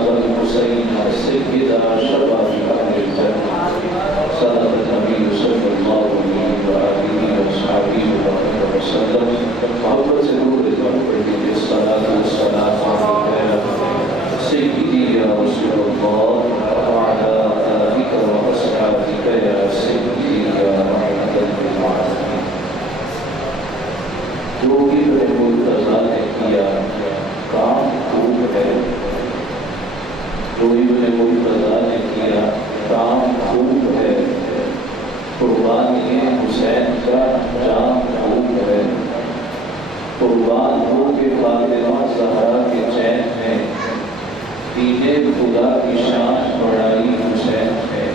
والحسين سيدا شباب أهل الجنة صدق النبي صلى الله عليه وآله وصحبه وسلم. محبت سے دور پڑھیں الصلاة والسلام عليك سيدي يا رسول الله وعلى آلك وأصحابك يا سيدي يا رحمة للعالمين. جو بھی مرتضیٰ نے کیا کام خوب ہے، جو ابن مرتضیٰ نے کیا کام خوب ہے، قربانی حسین کا جام خوب ہے، قربان ہو کے فاطمہ زہرا کے چین میں دین خدا کی شان بڑھائی حسین ہے.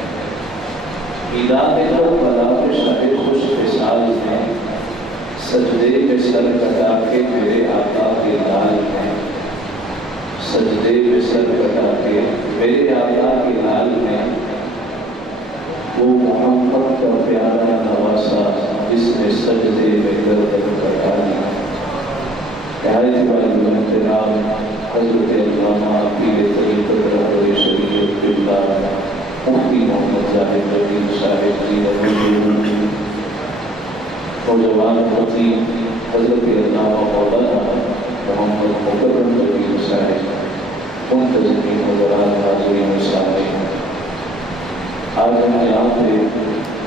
میدان کربلا میں شب خوش وصال میں سجدے میں سر کٹا کے میرے آقا کے لال میں، سجدے میں سر کٹا کے میرے آقا کے لال میں وہ محمد کا پیارا نواسا جس نے سجدے میں گردن کٹا لی. نہایت والی احترام حضرت علامہ پیر طریقت رہبر شریعت قبلہ مفتی محمد ظاہر نبی صاحب کی نوجوان مفتی حضرت علامہ مولانا محمد مکرم نبی صاحب، منتظمین حضرات، حاضرین سامعین، آج ہم یہاں پہ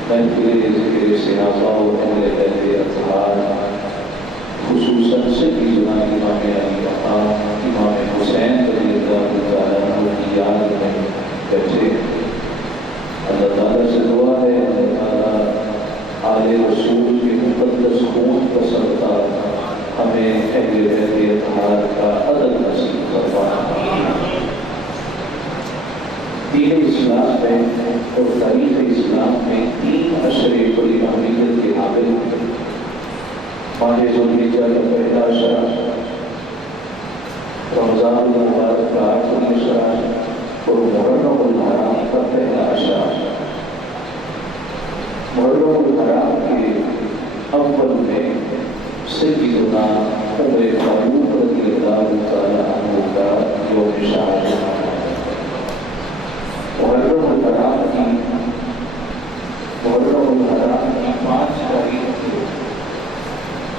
محفل ذکر صحابہ و اہل بیت اطہار خصوصاً سیدی جناب امام علی مقام امام حسین رضی اللہ تعالیٰ عنہ کی یاد میں بیٹھے. اللہ تعالیٰ سے دعا ہے اللہ تعالیٰ آل رسول کے مقدس خون کا صدقہ ہمیں اہل بیت اطہار کا ادب نصیب فرمائے. دین اسلام میں اور تاریخ اسلام میں 3 اشرے بڑی اہمیت کے حامل ہیں. ماہ ذوالحجہ کا پہلا اشرا، رمضان المبارک کا 8واں اشرا اور محرم الحرام کا پہلا اشرا. محرم الحرام کے اول میں سیدنا عمر فاروق رضی اللہ تعالیٰ عنہ کا یوم شہادت. محرم الحرام کی 5 تاریخ کو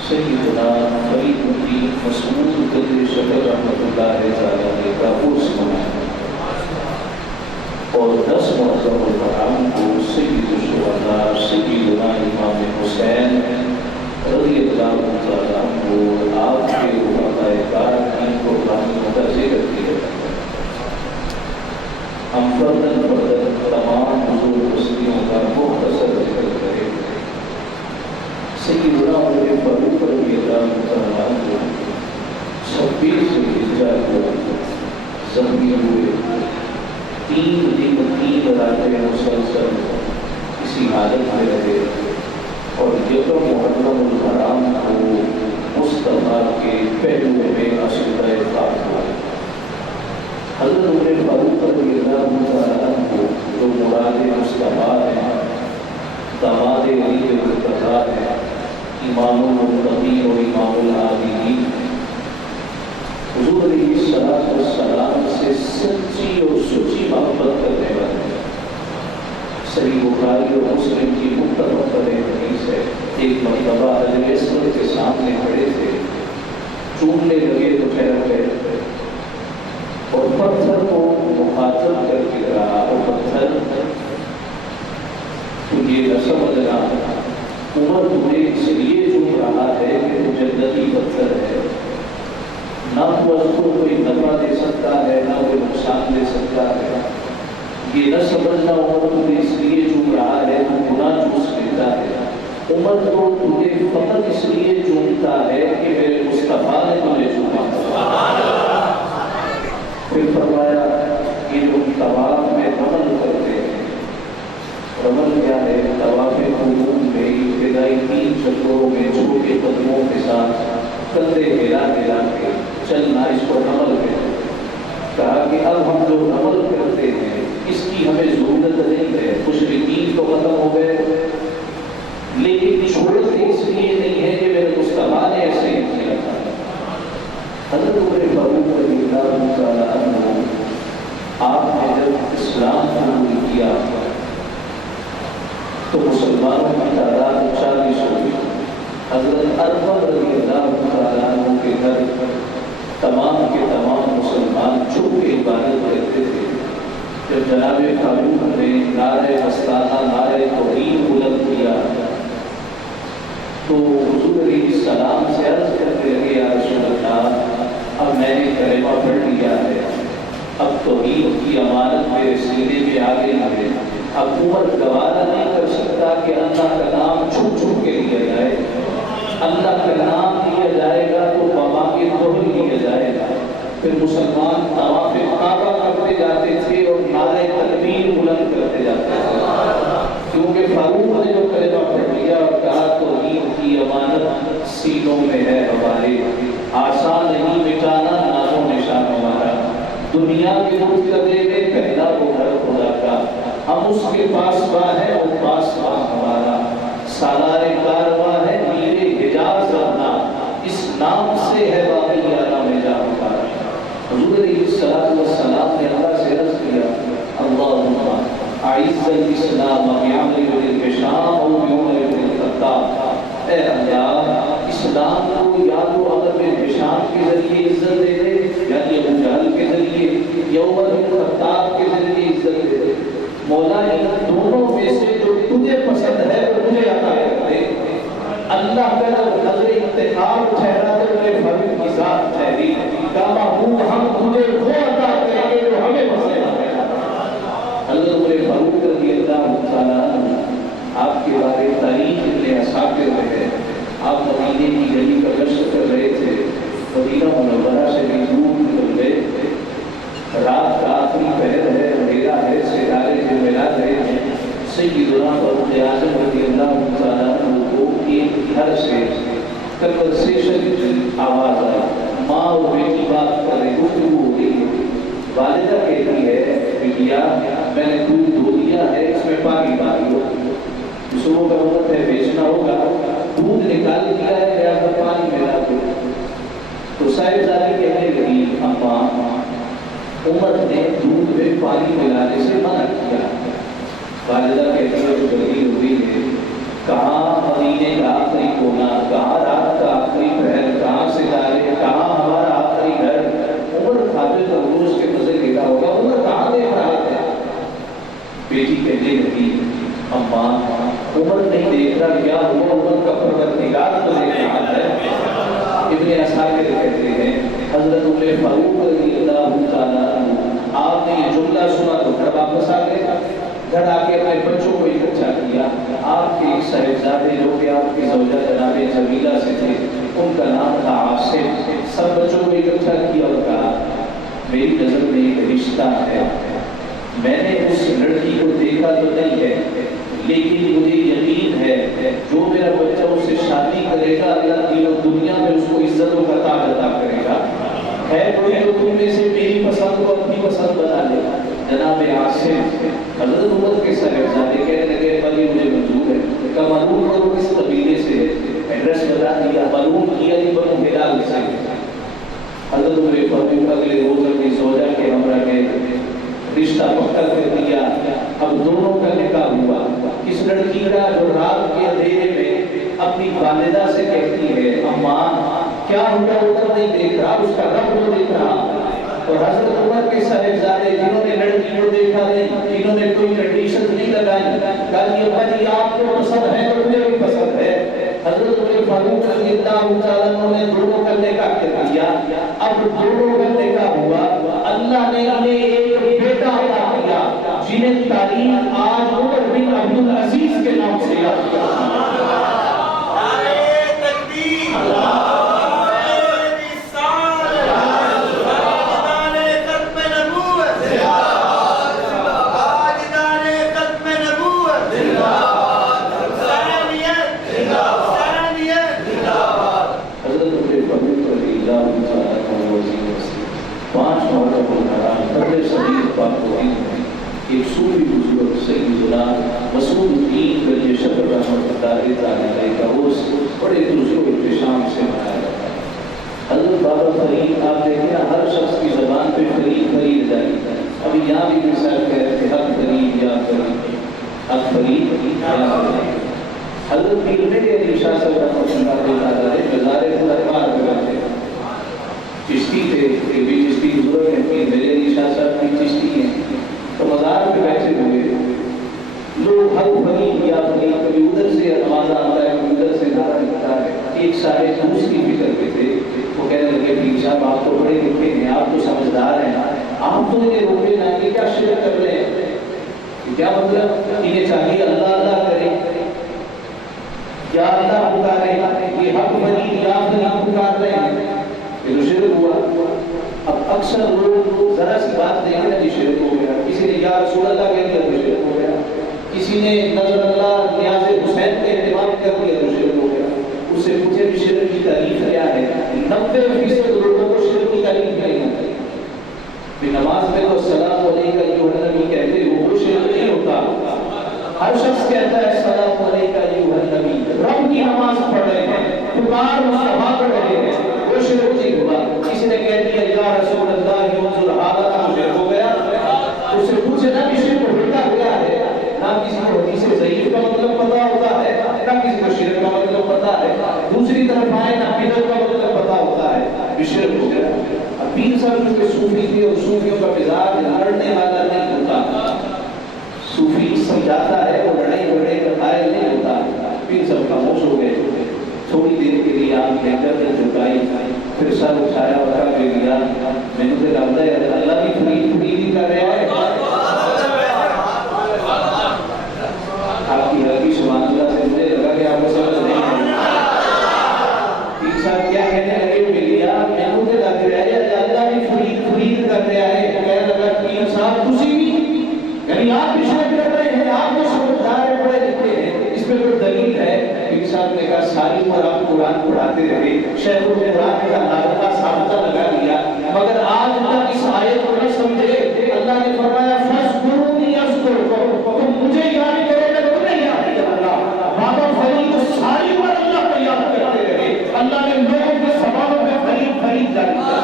سیدنا فرید الدین مسعود قدر شکر رحمۃ اللہ تعالیٰ کا عرس منایا اور 10 محرم الحرام کو سید الشہداء سیدنا امام حسین رضی اللہ تعالیٰ عنہ آپ کے رفقائے کار کی قربانیوں کا ذکر کیا جاتا ہے. ہم فردن تمام حضور ہستیوں کا مختصر ذکر کریں. سیدنا عمر فاروق رضی اللہ تعالیٰ عنہ 26 ذوالحجہ کو زخمی ہوئے. 3 دن 3 راتیں مسلسل اسی حالت میں رہے اور یکم محرم الحرام کو مصطفیٰ کے پہلو میں عقیدہ پاک ہوا. حضرت عمر فاروق رضی اللہ تعالیٰ عنہ کو جو مراد مصطفیٰ ہیں، داماد علی المرتضیٰ ہیں، امام المتقین اور امام العابدین، حضور علیہ الصلوۃ والسلام سے سچی اور سچی محبت کرنے والے. صحیح بخاری اور مسلم کی متفق حدیث ہے. ایک مرتبہ حضرت اسود کے سامنے کھڑے تھے، چومنے لگے تو ٹھہر گئے اور پتھر کو مخاطب کر کے رہا اور پتھر تجھے نہ سمجھنا عمر تمہیں اس لیے چوم رہا ہے کہ تو جنتی پتھر ہے، نہ تو اس کو کوئی نفع دے سکتا ہے نہ کوئی نقصان دے سکتا ہے. یہ نہ سمجھنا عمر تمہیں اس لیے چوم رہا ہے تو گناہ چوس لیتا ہے. عمر تو تمہیں فقط اس لیے چومتا ہے کہ میرے مصطفیٰ نے تمہیں چوما. پھر فرمایا کہ تم طواف میں عمل کرتے عمر رضی اللہ تعالیٰ عنہ کے گھر تمام کے تمام مسلمان چھپ کے عبادت کرتے تھے. جب جناب فاروق نے نعرہ مستانہ نعرہ توحید بلند کیا تو حضور علیہ السلام سے عرض کرتے لگے یا رسول اللہ اب میں نے کلمہ پڑھ لیا ہے, اب توحید کی امانت میرے سینے میں آگے آگے, اب عمر گوارا نہیں کر سکتا کہ اللہ کا نام چھپ چھپ کے لیا جائے. اللہ کا نام لیا جائے گا تو بابا کے توحید لیا جائے گا. پھر مسلمان طواف کعبہ کرتے جاتے تھے اور نعرہ تکبیر بلند کرتے جاتے تھے, کیونکہ فاروق نے جو کلمہ پڑھ لیا اور کہا توحید کی امانت سینوں میں ہے ہمارے, آسان نہیں مٹانا نام و نشان ہمارا. دنیا کے مقتدے میں پہلا وہ گھر خدا کا, ہم اس کے پاسباں ہیں وہ پاسباں ہمارا. سالار کارواں ہے میرے حجاز رہنا, اس نام سے ہے باقی یارہ میں جا ہمارا. حضور علیہ السلام نے اللہ سے عرض کیا اللہم اعز الاسلام بعمل بن ہشام و بعمر بن الخطاب. اے اللہ اسلام کو یا تو عمر بن ہشام کے ذریعے عزت دے دے, یعنی ابو جہل کے ذریعے, یا عمر بن الخطاب کے ذریعے عزت دے دے. مولا ان دونوں میں سے جو تجھے پسند ہے وہ مجھے عطا کر دے. اللہ تعالیٰ نظر انتخاب ٹھہرا تو میرے فرد کی ذات ٹھہری, کا محبوب ہم تجھے وہ عطا کریں گے جو ہمیں پسند ہے. حضرت عمر فاروق رضی اللہ تعالیٰ آپ کے بارے تاریخ اتنے اساطیر میں ہے. آپ مدینے کی گلی کا گشت کر رہے تھے, مدینہ منورہ سے بھی دور نکل گئے. رات کا آخری پہر ہے, اندھیرا ہے, ستارے جھلملا رہے ہیں. سیدنا فاروق اعظم رضی اللہ تعالیٰ عنہ کو ایک گھر سے کنورسیشن آواز آئی. ماں اور بیٹی بات کر رہے, گفتگو ہو رہی ہے. والدہ کہتی ہے بیٹیا میں نے دودھ دھو دیا ہے, اس میں پانی ڈال دو. صبح کا وقت ہے, بیچنا ہوگا, دودھ نکال دیا ہے, لہٰذا پانی ملا دو. تو صاحبزادی کہنے لگی اماں عمر نے دودھ میں پانی ملانے سے منع کیا. والدہ کہتی ہے جو گلی ہوئی ہے, کہاں مدینے کا آخری کونا, کہاں رات کا آخری پہر, کہاں ستارے, کہاں ہمارا آخری گھر. عمر کھاتے تو روز کے مزے دیکھا ہوگا, عمر کہاں دیکھ رہا تھا. بیٹی کہنے لگی اماں عمر نہیں دیکھ رہا, کیا ہوا, عمر کا پروردگار تو دیکھ رہا ہے. ابن عساکر کہتے ہیں حضرت عمر فاروق رضی اللہ تعالیٰ آپ نے یہ جملہ سنا تو گھر واپس آ گئے. گھر آ کے اپنے بچوں کو اکٹھا کیا. آپ کے ایک صاحبزادے جو کہ آپ کی زوجہ جناب جمیلہ سے تھے, ان کا نام تھا عاصم. سب بچوں کو اکٹھا کیا اور کہا میری نظر میں ایک رشتہ ہے, میں نے اس لڑکی کو دیکھا تو نہیں ہے, لیکن مجھے یقین ہے جو میرا بچہ اس سے شادی کرے گا اللہ دین و دنیا میں اس کو عزت و تاج عطا کرے گا. ہے کوئی جو تم میں سے میری پسند کو اپنی پسند بنا لے. جناب عاصم حضرت عمر کے صاحبزادے کہنے لگے بھائی مجھے منظور ہے, کہ معلوم کرو کس قبیلے سے ہے. ایڈریس بتا دیا, معلوم کیا کہ بنو ہلال سے. حضرت عمر فاروق اگلے روز اپنی زوجہ کے ہمراہ گئے, رشتہ پکا کر دیا. اب دونوں کا نکاح ہوا. اس لڑکی کا جو رات کے اندھیرے میں اپنی والدہ سے کہتی ہے اماں کیا ہوا, ادھر نہیں دیکھ رہا, اس کا رب کو دیکھ رہا. اور حضرت عمر کے صاحبزادے جنہوں نے لڑکی کو دیکھا نہیں, جنہوں نے کوئی کنڈیشن نہیں لگائی, کہا کہ ابا جی آپ کو پسند ہے تو مجھے بھی پسند ہے. حضرت عمر فاروق رضی اللہ تعالیٰ نے دونوں کا نکاح کر دیا. اب دونوں کا نکاح ہوا, اللہ نے انہیں ایک بیٹا عطا کیا جنہیں تاریخ آج عمر بن عبدالعزیز کے نام سے یاد کرتی ہے. ایک صوفی بزرگ سیدنا مسعود الدین بن شکر رحمۃ اللہ علیہ کا عرس بڑے دوسروں کے احتشام سے منایا جاتا ہے. حضرت بابا فرید آپ دیکھیں ہر شخص کی زبان پہ فرید فرید جاری ہے. ابھی یہاں بھی مثال کہہ رہے تھے حق فرید یا فرید, حق فرید یا فرید. حضرت پیر میرے علی شاہ صاحب رحمۃ اللہ علیہ اس کی فکر میں تھے. وہ کہنے لگے پیر صاحب آپ تو بڑے لکھے ہیں, آپ تو سمجھدار ہیں, آپ تو انہیں روکے نہ کہ کیا شرک کر رہے ہیں. کیا مطلب, انہیں چاہیے اللہ اللہ کرے یا اللہ پکارے, یہ حق بنی یا نہیں پکار رہے ہیں, یہ تو شرک ہوا. اب اکثر لوگ ذرا سی بات نہیں ہے جی شرک ہو گیا, کسی نے یا رسول اللہ کہہ دیا تو شرک ہو گیا, کسی نے نظر اللہ نیاز حسین کے اہتمام کر دیا تو شرک ہو گیا. اس سے پوچھے بھی شرک کی تعریف کیا ہے, 90% لوگوں کو شرک کی تعریف نہیں آتی. نماز میں تو السلام علیکم ایھا النبی کہتے ہو, وہ شرک نہیں ہوتا. ہر شخص کہتا ہے السلام علیکم ایھا النبی, رب کی نماز پڑھ رہے ہیں, پکار مصطفیٰ پڑھ رہے ہیں, وہ شرک نہیں ہوا. کسی نے کہہ دیا یا رسول اللہ انظر ھذا, شرک ہو گیا. اس سے پوچھے نا کہ شرک ہوتا کیا ہے, نہ کسی کو حدیث ضعیف کا مطلب پتا ہوتا ہے, نہ کسی کو شرک کا مطلب پتا ہے. دوسری طرف آئے نہ بدعت کا مطلب پتا ہوتا ہے, یہ شرک ہو گیا. اب پیر صاحب جو کہ صوفی تھے اور صوفیوں کا مزاج لڑنے والا نہیں ہوتا. صوفی سمجھاتا ہے, وہ لڑائی جھگڑے کا قائل نہیں ہوتا. پیر صاحب خاموش ہو گئے, تھوڑی دیر کے لیے آپ نے گردن جھکائی, پھر سر اٹھایا اور کہا کہ یار میں نے لگتا ہے اللہ بھی فرید ہی کر رہا ہے. آپ کی حرکی سبحان اللہ سے مجھے لگا کہ آپ کو سمجھ نہیں ہے. پیر صاحب کیا کہنے لگے, ملیا میں مجھے لگ رہا ہے اللہ بھی فرید کر رہا ہے. کہنے لگا پیر صاحب تسی بھی, یعنی آپ بھی شرک کر رہے ہیں, آپ کو سمجھدار ہیں, پڑھے لکھے ہیں, اس پہ کوئی دلیل ہے؟ پیر صاحب نے کہا ساری عمر آپ قرآن پڑھاتے رہے, شیخ القرآن کا نعرہ ثابتہ لگا لیا, مگر آج تک اس آیت کو نہ سمجھے. اللہ نے فرمایا فاذکرونی اذکرکم, تم مجھے یاد کرو میں تمہیں یاد کروں گا. بابا فرید ساری عمر اللہ کو یاد کرتے رہے, اللہ نے لوگوں کے زبانوں میں فرید جاری کیا.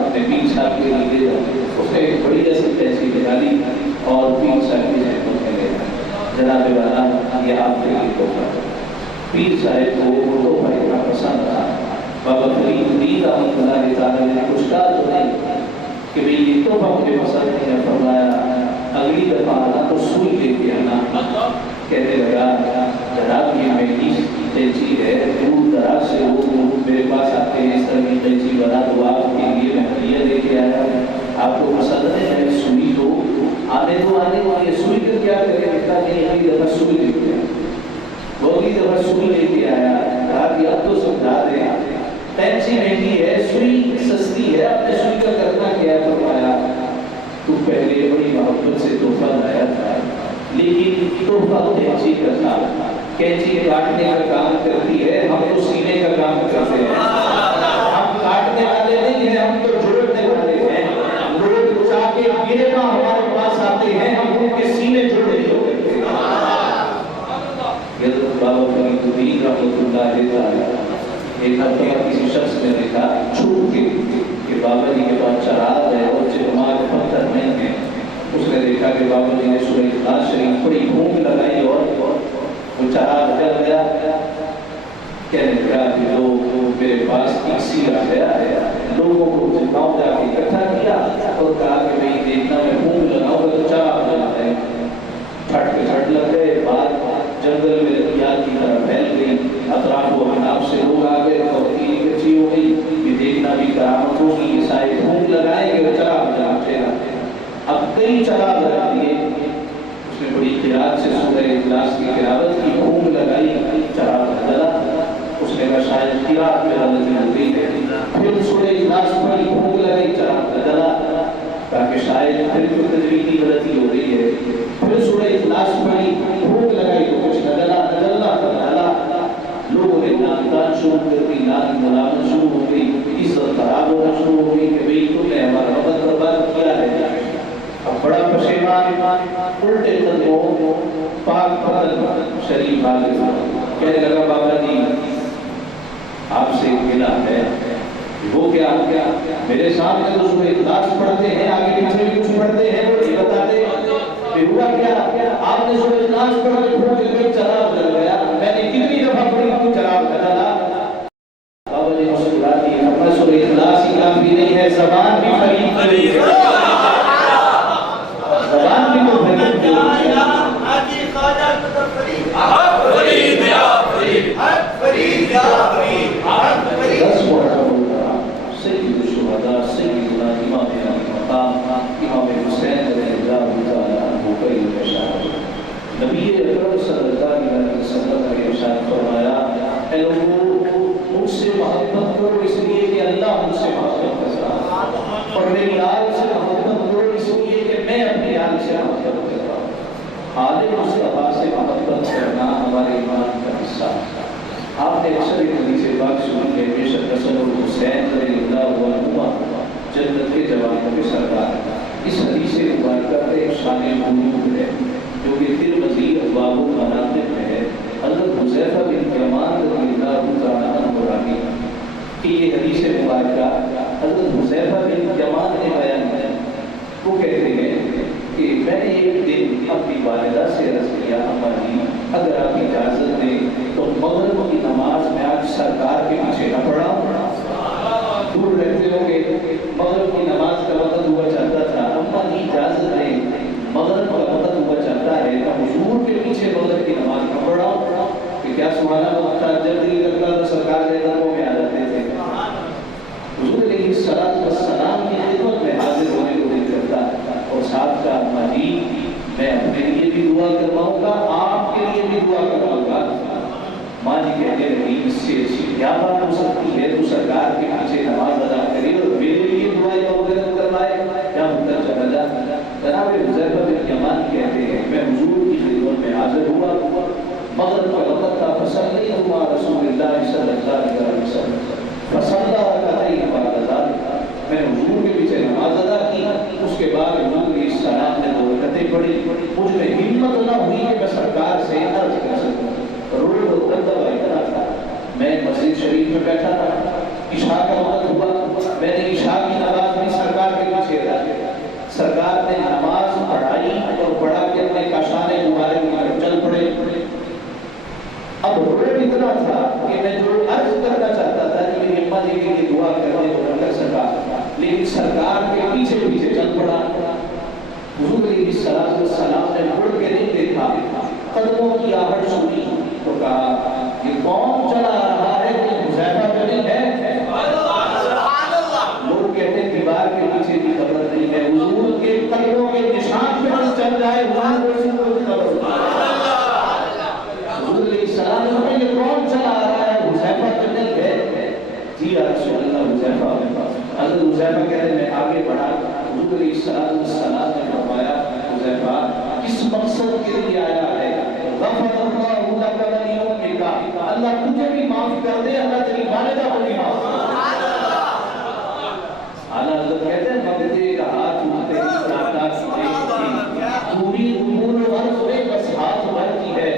اپنے پیر صاحب کے لیے اس نے ایک بڑی ایسی تحصیل ڈالی اور پیر صاحب کی خدمت میں گیا. جناب والا یہ آپ کے لیے تحفہ. پیر صاحب کو وہ تحفہ اتنا پسند تھا. بابا فرید رحمۃ اللہ تعالیٰ نے کچھ کہا تو نہیں کہ بھئی یہ تحفہ مجھے پسند نہیں ہے. فرمایا اگلی دفعہ آنا تو سوئی لے کے آنا. کہنے لگا جناب یہ میری قینچی ہے, دور دراز سے لوگ میرے پاس آتے ہیں, اس طرح کی قینچی بنا دو آپ کے لیے, میں ہدیہ لے کے آیا ہوں, آپ کو پسند ہے, سوئی دو. آنے والی سوئی کر کیا کرے, کہتا نہیں اگلی دفعہ سوئی لے کے آیا. وہ اگلی دفعہ سوئی لے کے آیا, کہا کہ اب تو سمجھا دیں, قینچی مہنگی ہے, سوئی سستی ہے, اپنے سوئی کا کرنا کیا ہے. فرمایا تو پہلے بڑی محبت سے تحفہ لایا تھا, لیکن تحفہ قینچی کا تھا. قینچی کاٹنے کا کام کرتی ہے, ہم تو سینے کا کام کرتے ہیں. ہم کاٹنے والے نہیں ہیں, ہم تو جوڑنے والے ہیں. لوگ چاہ کے گرے نہ ہمارے پاس آتے ہیں, ہم ان کے سینے جوڑے ہوتے ہیں. یہ بابا فرید رحمۃ اللہ تعالیٰ ایک مرتبہ کسی شخص نے دیکھا چھوٹ کے کہ بابا جی کے پاس چراغ ہے اور چراغ پتھر نہیں ہے. اس نے دیکھا کہ بابا جی نے سورہ اخلاص شریف بڑی بھوک لگائی اور وہ چراغ جل گیا. کہنے لگا کہ لوگ میرے پاس اکسیر آ گیا ہے, لوگوں کو جماؤ جا کے اکٹھا کیا اور کہا کہ بھئی دیکھنا میں بھوک لگاؤں گا تو چراغ جلا ہے. پھٹ کے جھٹ لگ گئے, بات جنگل میں دریات کی طرح پھیل گئی, اطراف و احناف سے لوگ آ گئے, خواتین اکٹھی ہو گئی, یہ دیکھنا بھی کرامت ہوگی, یہ سارے بھوک لگائیں گے, چراغ جلا. اب کئی چراغ لگا دیے, اس نے بڑی قرات سے سورہ اخلاص کی تلاوت کی, بھوک لگائی, چراغ جلا. اس نے کہا شاید قرات میں غلطی ہو گئی ہے. پھر سورہ اخلاص پڑھی, بھوک لگائی, چراغ جلا, تاکہ شاید پھر کوئی تجویدی غلطی ہو رہی ہے. پھر سورہ اخلاص پڑھی, بھوک لگائی تو کچھ نہ جلا. لوگوں نے نام شروع کر دی, نام ملامت شروع ہو گئی, عزت خراب ہونا شروع ہو گئی کہ بھئی تم نے ہمارا وقت برباد کیا ہے. اب بڑا پشیمان الٹے قدموں پاک بدن شریف حاضر ہوا، کہنے لگا بابا جی آپ سے ملا ہے، وہ کیا میرے سامنے تو صبح اخلاص پڑھتے ہیں، آگے پیچھے بھی کچھ پڑھتے ہیں، وہ نہیں بتاتے کہ ہوا کیا؟ آپ نے صبح اخلاص پڑھا تو پھر دل چراغ جل گیا، میں نے کتنی دفعہ پڑھی تو چراغ جلا۔ بابا جی مسکرا دیے، فرمایا صبح اخلاص ہی کافی نہیں ہے، زبان بھی فرید ہے، زبان بھی تو فرید ہے، حاجی خواجہ قطب فرید، حق فرید یا فرید، حق فرید یا فرید، حق فرید۔ سید الشہداء سیدنا امام مقام امام حسین رضی اللہ تعالی عنہ کا ارشاد، نبی اکرم صلی اللہ علیہ وسلم نے ارشاد فرمایا، اے لوگوں مجھ سے محبت کرو اس لیے کہ اللہ مجھ سے محبت کرتا ہے، اور میری آل سے محبت کرو اس لیے کہ میں اپنی آل سے محبت کرتا ہوں۔ آل مصطفیٰ سے محبت کرنا ہمارے ایمان کا حصہ ہے۔ آپ نے اکثر ایک حدیث پاک سنی ہے، بے شک حسن اور حسین رضی اللہ عنہما جنت کے جوانوں کے سردار ہیں۔ اس حدیث مبارکہ کا ایک شان بزرگ ہے جو کہ ترمذی ابواب المناقب میں ہے، حضرت حذیفہ بن یمان رضی اللہ تعالی عنہ راوی کہ یہ حدیث مبارکہ حضرت حذیفہ بن یمان نے بیان کیا۔ وہ کہتے ہیں کہ میں نے ایک دن اپنی والدہ سے عرض کیا، اما جی اگر آپ اجازت دیں تو مغرب کی نماز میں آج سرکار کے پیچھے نہ پڑھا، دور رہتے ہوں گے، مغرب کی نماز کا وقت ہوا چلتا تھا، اما جی اجازت دیں مغرب کا وقت ہوا چلتا ہے تو حضور کے پیچھے مغرب کی نماز نہ پڑھا، کہ کیا سبحانہ وقت تھا، جب دل کرتا تو سرکار کے قدموں میں آ جاتے تھے۔ حضور علیہ السلام کی خدمت میں حاضر ہونے کو دل کرتا اور ساتھ کا اما جی میں اپنے لیے بھی دعا کرواؤں گا، آپ کے لیے بھی دعا کرواؤں گا۔ ماں جی کہتے رہی اس سے اچھی کیا بات ہو سکتی ہے، تو سرکار کے پیچھے نماز ادا کری اور میرے لیے دعائیں وغیرہ کروائے، کیا مدر چلا جا۔ جناب حذیفہ بن یمان کہتے ہیں میں حضور کی خدمت میں حاضر ہوا، مغرب کا وقت تھا، فصلی ہوا رسول اللہ صلی اللہ علیہ وسلم فصلی رکعتین بعد ذلک، میں حضور کے پیچھے نماز ادا کی، اس کے بعد حضور علیہ السلام نے 2 رکعتیں پڑھی، مجھ میں ہمت نہ ہوئی کہ میں سرکار سے عرض کر سکوں، روڈ اور دبدبہ اتنا تھا، میں مسجد شریف میں بیٹھا تھا، عشاء کا وقت ہوا، میں نے عشاء کی نماز بھی سرکار کے پیچھے ادا کی، سرکار نے نماز پڑھائی اور پڑھا کے اپنے کاشان مبارک کی طرف چل پڑے۔ اب روڈ اتنا تھا کہ میں جو عرض کرنا چاہتا تھا کہ میری اماں جی کے لیے دعا کرنے کو نہ کر سکا، لیکن سرکار کے پیچھے پیچھے چل پڑا۔ حضور علیہ السلام نے مڑ کے نہیں دیکھا، قدموں کی آہٹ سنی تو کہا یہ کون چلا رہا ہے، کہ حذیفہ تو نہیں ہے؟ لوگ کہتے ہیں دیوار کے پیچھے کی خبر نہیں ہے، حضور کے قدموں کے نشان پہ چل جائے وہاں کوئی خبر نہیں۔ حضور علیہ السلام نے یہ کون چلا رہا ہے، حذیفہ تو نہیں ہے؟ جی یا رسول اللہ حذیفہ۔ حضرت حذیفہ کہتے ہیں میں آگے بڑھا، حضور علیہ السلام نے فرمایا حذیفہ کس مقصد کے لیے آیا ہے؟ غفر اللہ لک ولیومک، اللہ تجھے بھی معاف کر دے، اللہ تیری والدہ کو بھی معاف کر دے۔ اعلیٰ حضرت کہتے ہیں مگدے کا ہاتھ اٹھتے ہی سراتا کی پوری امور و عرض میں بس ہاتھ بھر کی ہے،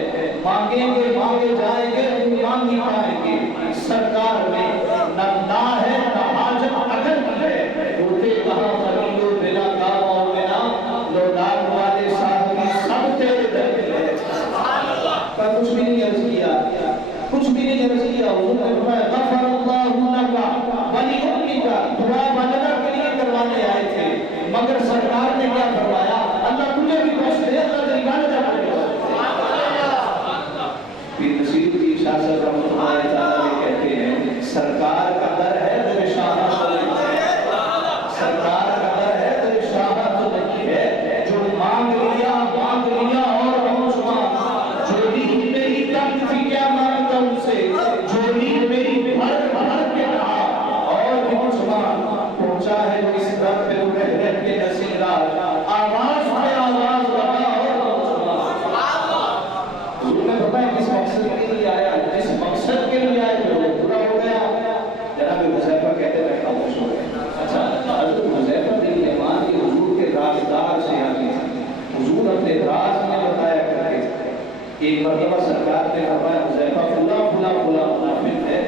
مانگیں گے مانگے جائیں گے مانگ ہی پائیں گے، سرکار میں نہ نا ہے نہ حاجت اگر کی ہے، ہوتے کہاں خلیل و بلا کام اور بنا لودان والے صاحبی سب تیرے در کے ہے۔ پر کچھ بھی نہیں عرض کیا، کچھ بھی نہیں عرض کیا، حضور نے فرمایا غفر اللہ لک ولیومک، دعا والدہ کے لیے کروانے ایک مرتبہ سرکار نے فرمایا حذیفہ فلاں فلاں فلاں منافق ہے.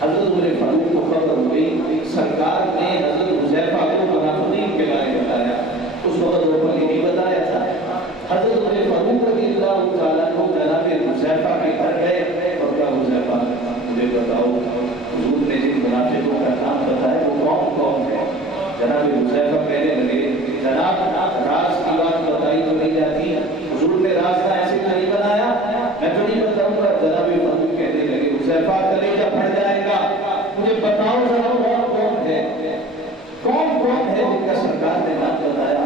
حضرت عمر فاروق کو خبر ہوئی، سرکار نے حضرت حذیفہ کو منافقین کے بارے میں بتایا. اس وقت وہ نے نہیں بتایا تھا. حضرت عمر فاروق رضی اللہ تعالیٰ کو جناب حذیفہ کے گھر گئے اور کہا حذیفہ مجھے بتاؤ حضور نے جن منافقوں کا نام بتایا وہ کون کون ہے؟ جناب حذیفہ کہنے لگے جناب راز کی بات بتائی تو نہیں جاتی، حضور نے راز کا ایسے نہیں بنایا، میں تو نہیں بتاؤں گا. جناب فاروق کہنے لگے حذیفہ کلیجہ پھٹ جائے گا، مجھے بتاؤ ذرا کون کون ہے، کون کون ہے جن کا سرکار نے نام بتایا.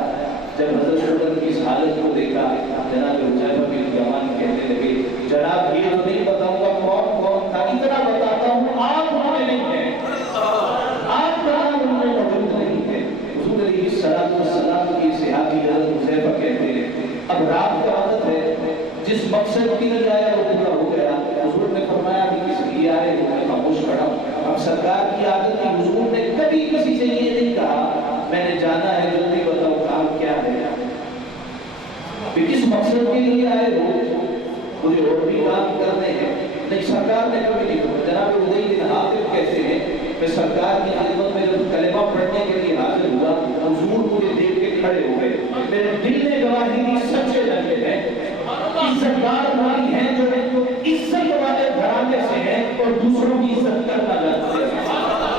جب حضرت عمر کی اس حالت کو دیکھا جناب حذیفہ بن یمان کہنے لگے جناب یہ تو نہیں بتاؤں گا کون کون تھا، اتنا بتاتا ہوں آپ ہمیں نہیں ہیں، آپ کا نام ان میں موجود نہیں ہے. حضور علیہ السلام کی صحابی حضرت حذیفہ کہتے ہیں اب رات کا وقت ہے، جس مقصد کی لیے آیا وہ پورا ہو گیا. حضور نے فرمایا کہ کس لیے آئے ہو، میں خاموش کھڑا ہوں. اب سرکار کی عادت تھی، حضور نے کبھی کسی سے یہ نہیں کہا میں نے جانا ہے جلدی بتاؤ کام کیا ہے، کس مقصد کے لیے آئے ہو، مجھے اور بھی کام کرنے ہیں. نہیں، سرکار نے کبھی نہیں کہا. جناب ابی بن حاتم کہتے ہیں میں سرکار کی خدمت میں جب کلمہ پڑھنے کے لیے حاضر ہوا حضور مجھے دیکھ کے کھڑے ہو گئے. میرے دل نے گواہی دی سچے لگے ہیں، عزتدار والی ہیں جو عزت والے گھرانے سے ہیں اور دوسروں کی عزت کرنا جانتے ہیں.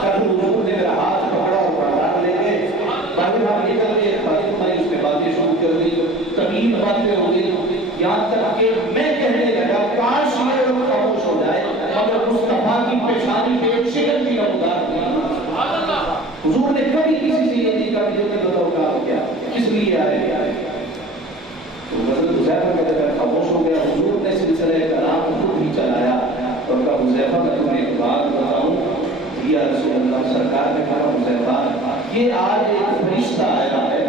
کبھی حضور نے میرا ہاتھ پکڑا اور بازار لے گئے، باہر ہم نکل گئے، فاطمہ اس نے باتیں شروع کر دی، طویل باتیں ہو گئی، یہاں تک کہ میں کہنے لگا کاش یہ لوگ خاموش ہو جائے مگر مصطفیٰ کی پیشانی پہ ایک شکل کی نمودار کی. حضور نے کبھی کسی سے یہ نہیں کہا کہ جو بتاؤ کام کیا کس لیے آئے. تو حضرت حذیفہ کا جب خاموش ہو گیا حضور نے سلسلہ کلام خود ہی چلایا اور کہا حذیفہ میں تمہیں ایک بات بتاؤں. یا رسول اللہ سرکار نے کہا حذیفہ یہ آج ایک فرشتہ آیا ہے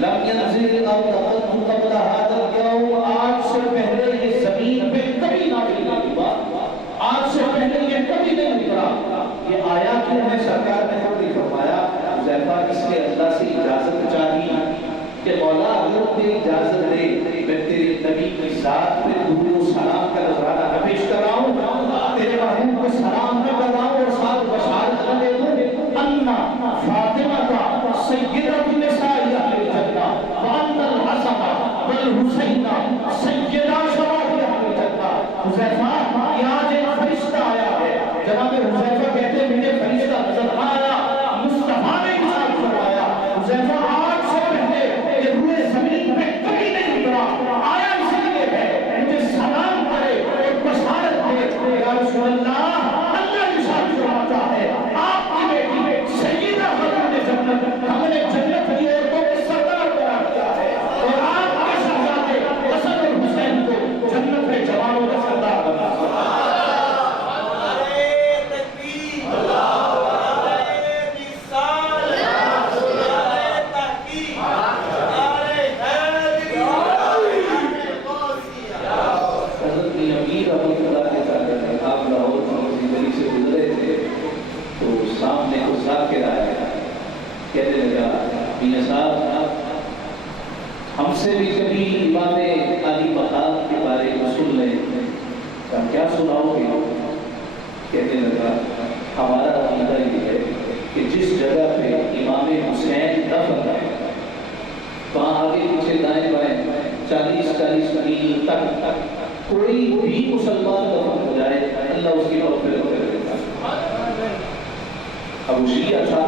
لم ينزل الارض قبل هذا اليوم، آج سے پہلے یہ زمین پہ کبھی نازل نہیں ہوا، آج سے پہلے یہ کبھی نہیں اترا. یہ آیا کیوں ہے؟ سرکار نے خود ہی فرمایا حذیفہ اس لیے اللہ سے اجازت چاہیے کہ مولا اگر تیری اجازت دے میں تیرے نبی کی ذات پہ درود و سلام کا نذرانہ نہ پیش کراؤں، تیرے محبوب کو سلام نہ کراؤں اور ساتھ بشارت نہ دے دوں انا فاطمہ کا سیدۃ النساء اہل الجنہ وان الحسن والحسین سیدا شباب اہل الجنہ. حذیفہ یہ آج ایک فرشتہ آیا ہے. جناب حذیفہ کہتے ہیں مجھے فرشتہ نظر آیا، مصطفیٰ نے ارشاد فرمایا حذیفہ آج سے پہلے یہ روئے زمین پہ کبھی نہیں اترا، آیا اس لیے ہے مجھے سلام کرے اور بشارت دے. یا رسول اللہ ارشاد فرماتا ہے آپ کی بیٹی سیدہ خاتون جنت ہم نے جنت کی عورتوں کے سردار بنا دیا ہے اور آپ کے شہزادے حسن اور حسین کو جنت میں جوانوں کا سردار بنا دیا. کہنے لگا میاں صاحب ہم سے بھی کبھی امام علی مقام کے بارے میں سن لیں، ہم کیا سناؤ گے؟ کہنے لگا ہمارا عقیدہ یہ ہے کہ جس جگہ پہ امام حسین دفن ہے وہاں آگے پیچھے دائیں بائیں 40 میل تک کوئی بھی مسلمان دفن ہو جائے اللہ اس کی مغفرت کر دیتا. ابو شیعہ تھا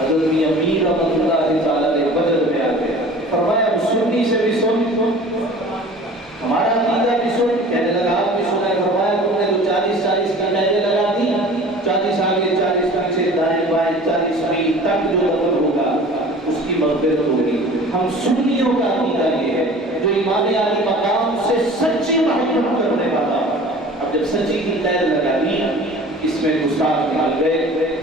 حضرت میاں میر رحمۃ اللہ تعالیٰ نے بدر میں آ گیا فرمایا سنی سے بھی سن ہمارا عقیدہ بھی سن. کہنے لگا آپ بھی سنا. فرمایا تم نے تو 40 کی ٹہلے لگا دی، 40 آگے 40 پیچھے دائیں بائیں 40 میل تک جو دفن ہوگا اس کی مغفرت ہوگی. ہم سنیوں کا عقیدہ یہ ہے جو امام علی مقام سے سچی محبت کرنے والا. اب جب سچی کی قید لگا دی اس میں گستاخ نکل گئے،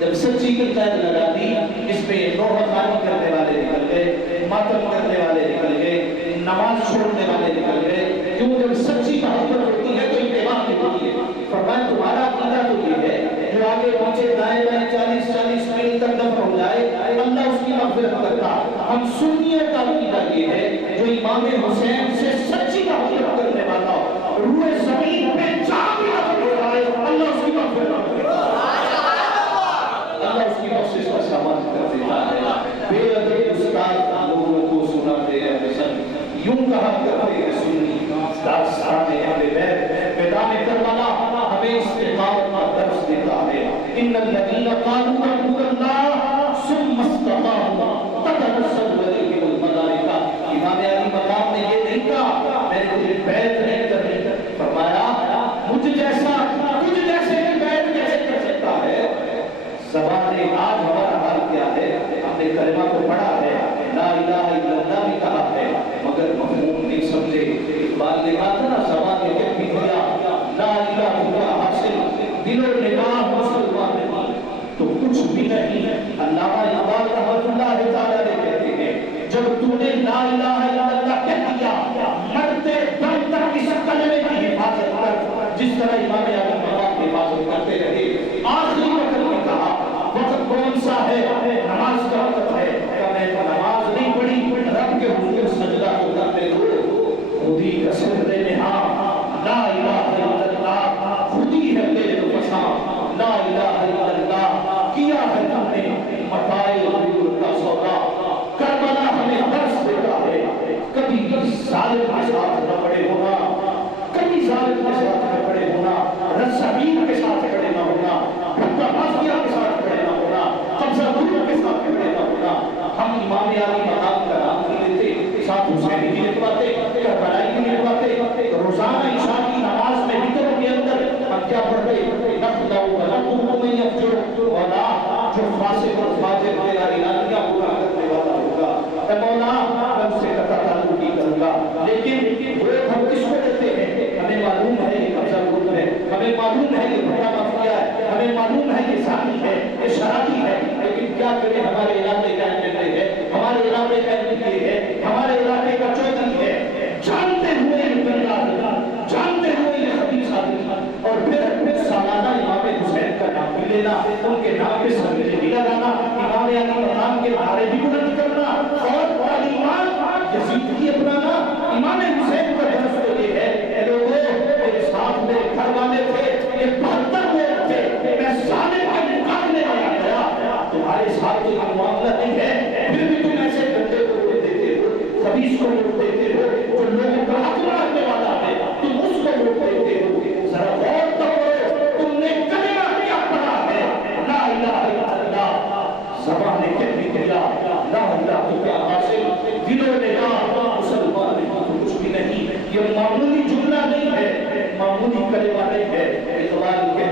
جب سچی کی قید لگا دی اس میں نوحہ خوانی کرنے والے نکل گئے، ماتم کرنے والے نکل گئے، نماز چھوڑنے والے نکل گئے. کیوں؟ جب سچی محبت ہوتی ہے تو اتباع ہوتی ہے. فرمایا تمہارا عقیدہ تو یہ ہے جو آگے پیچھے دائیں بائیں 40 میل تک دفن ہو جائے اللہ اس کی مغفرت کرتا. ہم سنیوں کا عقیدہ یہ ہے جو امام حسین سے سچی محبت کہا کرتے ہیں سنی داستان اہل بیت میدان کربلا ہمیں استقامت کا درس دیتا ہے ان الذین قالوا ربنا اللہ ثم استقاموا تتنزل علیہم الملائکہ امام علی مقام نے یہ نہیں کہا میں نے تجھے بیت نہیں کرنی فرمایا مجھ جیسا تجھ جیسے بیت کیسے کر سکتا ہے زبان آج ہمارا حال کیا ہے ہم نے کلمہ کو پڑھا ہے لا الہ الا اللہ بھی کہا ہے مگر مفہوم نہیں سمجھے اقبال نے کہا تھا نا زبان نے کہہ بھی دیا لا الہ الا حاصل دل و نگاہ مسلمان نہیں تو کچھ بھی نہیں علامہ اقبال رحمۃ اللہ تعالیٰ نے کہتے ہیں جب تو نے لا الہ الا اللہ کہہ دیا مرتے دم تک اس کلمے کی حفاظت کر جس طرح امام اعظم کی حفاظت کرتے رہے آخری وقت میں کہا وقت کون سا ہے نماز کا وقت ہے کہ میں نماز نہیں پڑھی رب کے حضور سجدہ تو کرتے ہو خودی کا سر نہا لا الہ الا اللہ خودی ہے دل فسا لا الہ الا اللہ کیا ہے تم نے مٹائے حضور کا سودا کربلا ہمیں درس دیتا ہے کبھی ظالم کے ساتھ نہ پڑے ہونا کبھی ظالم کے ساتھ نہ پڑے ہونا رسابین کے ساتھ کھڑے نہ ہونا حکم مافیا کے ساتھ کھڑے نہ ہونا قبضہ دور کے ساتھ کھڑے نہ ہونا ہم امام علی مقام کا نام نہیں لیتے ساتھ حسین کی لکھواتے کربلائی کی لکھواتے روزانہ عشاء کی نماز میں وطر کے اندر ہم کیا پڑھ رہے نقدہ و غلط میں یفجر ولا جو فاسق اور فاجر تیرا اعلانیہ پورا کرنے والا ہوگا اے مولا میں اس سے قطع تعلق نہیں کروں گا لیکن وہ ہم کس کو دیتے ہیں ہمیں معلوم ہے یہ قبضہ گروپ ہے ہمیں معلوم ہے یہ بھٹا مافیا ہے ہمیں معلوم ہے یہ ثانی ہے یہ شرابی ہے لیکن کیا کریں ہمارے علاقے کا ایم ہے ہمارے علاقے کا ایم ہے ہمارے علاقے کا چودھری ہے جانتے ہوئے یہ بندہ جانتے ہوئے یہ خبیث آدمی اور پھر سالانہ امام حسین کا نام بھی لینا ان کے نام پہ سرگزے بھی لگانا امام علی مقام کے نعرے بھی بلند کرنا اور تعلیمات یزید کی اپنانا امام حسین کا درس تو یہ ہے اے لوگوں میرے ساتھ میرے گھر والے تھے یہ 72 لوگ تھے میں سارے کے مقابلے میں آ گیا تمہارے ساتھ تو یہ معاملہ نہیں ہے پھر بھی تم ایسے گندے کو ووٹ دیتے ہو خبیث کو ووٹ دیتے ہو جو لوگوں کا حق ماننے والا ہے تم اس کو ووٹ دیتے ہو ذرا غور تو کرو تم نے کلمہ کیا پڑھا ہے لا الہ الا اللہ زبان نے کہہ دیا لا الہ تو کیا حاصل دل و نگاہ مسلمان کچھ بھی نہیں یہ معمولی جملہ نہیں ہے معمولی کلمہ نہیں ہے اقبال کے